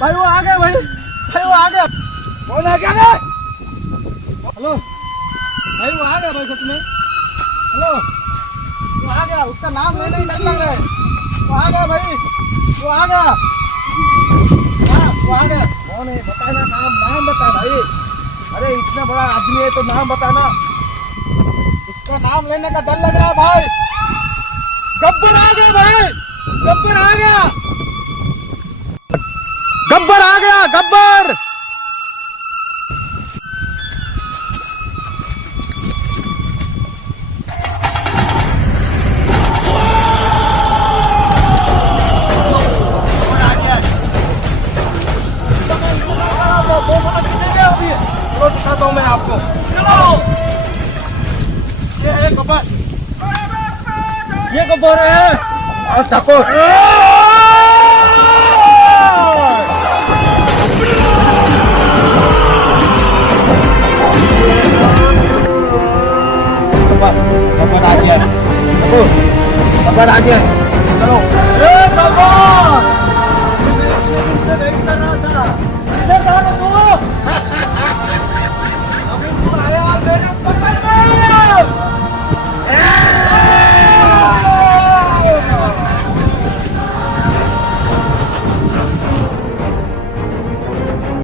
भाई वो आ गया भाई, भाई वो आ गया। कौन आ गया? हेलो भाई वो आ गया भाई सच में। हेलो वो आ गया, उसका नाम लेने ही डर लग रहा है। वो आ गया भाई, वो आ गया। हाँ वो आ गया। कौन है बताना, नाम नाम बता भाई। अरे इतना बड़ा आदमी है तो नाम बताना। उसका नाम लेने का डर लग रहा है भाई। गब्बर आ गया भाई, गब्बर आ गया, गब्बर आ गया, गब्बर। चलो दिखाता हूँ मैं आपको। ये है गब्बर, ये गब्बर है। आज देखो। गब्बर आ गया, देखो गब्बर आ गया। चलो नहीं कर रहा था, इधर था तू।